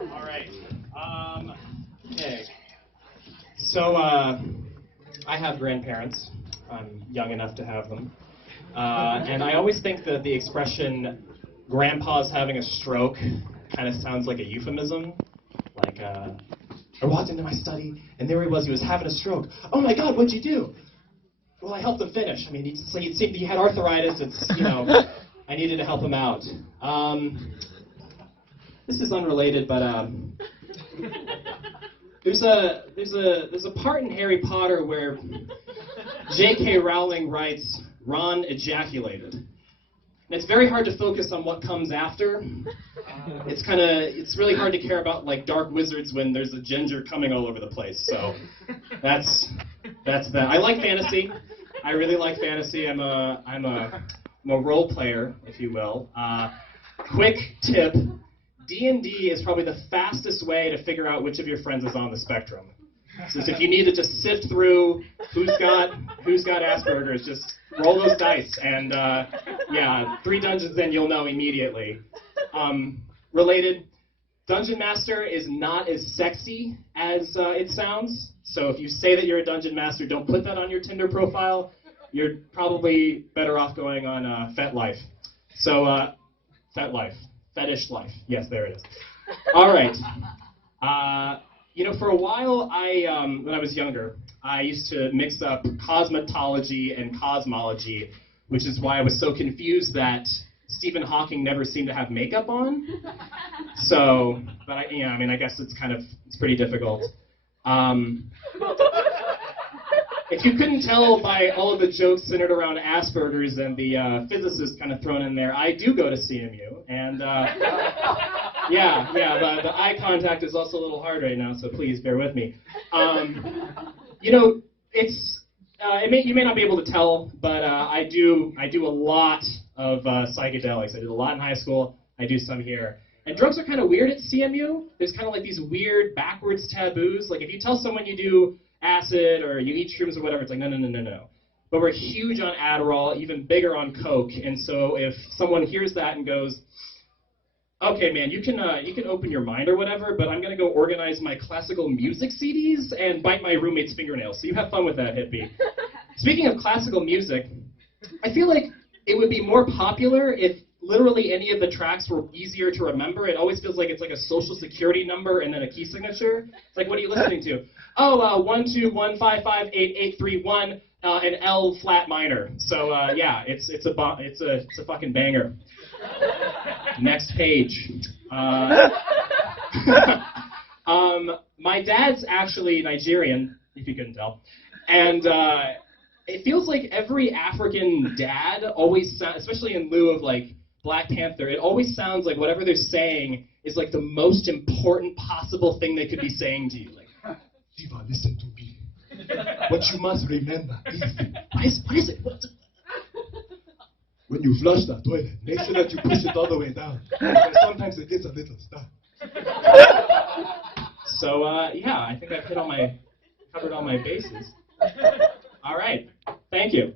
All right. Okay. So I have grandparents. I'm young enough to have them. And I always think that the expression "grandpa's having a stroke" kind of sounds like a euphemism. Like, I walked into my study, and there he was having a stroke. Oh my God, what'd you do? Well, I helped him finish. I mean, he had arthritis. I needed to help him out. This is unrelated, but there's a part in Harry Potter where J.K. Rowling writes, "Ron ejaculated." And it's very hard to focus on what comes after. It's really hard to care about like dark wizards when there's a ginger coming all over the place. So that's that. I like fantasy. I really like fantasy. I'm a role player, if you will. Quick tip: D&D is probably the fastest way to figure out which of your friends is on the spectrum. So if you need to just sift through who's got Asperger's, just roll those dice, and 3 dungeons in, you'll know immediately. Related, Dungeon Master is not as sexy as it sounds. So if you say that you're a Dungeon Master, don't put that on your Tinder profile. You're probably better off going on FetLife. So FetLife, Fetish Life. Yes, there it is. All right. For a while, when I was younger, I used to mix up cosmetology and cosmology, which is why I was so confused that Stephen Hawking never seemed to have makeup on. So, I guess it's pretty difficult. If you couldn't tell by all of the jokes centered around Asperger's and the physicist kind of thrown in there, I do go to CMU, and the eye contact is also a little hard right now, so please bear with me. You may not be able to tell, but I do a lot of psychedelics. I did a lot in high school. I do some here. And drugs are kind of weird at CMU. There's kind of like these weird backwards taboos. Like if you tell someone you do acid or you eat shrooms or whatever, it's like, no. But we're huge on Adderall, even bigger on Coke. And so if someone hears that and goes, "Okay, man, you can open your mind or whatever, but I'm going to go organize my classical music CDs and bite my roommate's fingernails. So you have fun with that, hippie." Speaking of classical music, I feel like it would be more popular if literally any of the tracks were easier to remember. It always feels like it's like a social security number and then a key signature. It's like, what are you listening to? Oh, 1 2 1 5 5 8 8 3 1, an L flat minor. So it's a fucking banger. Next page. My dad's actually Nigerian, if you couldn't tell, and it feels like every African dad always sounds, especially in lieu of like Black Panther, it always sounds like whatever they're saying is like the most important possible thing they could be saying to you. Like, "Diva, listen to me. What you must remember is..." What is it? "When you flush the toilet, make sure that you push it all the way down. Because sometimes it gets a little stuck." So, I think I've covered all my bases. All right. Thank you.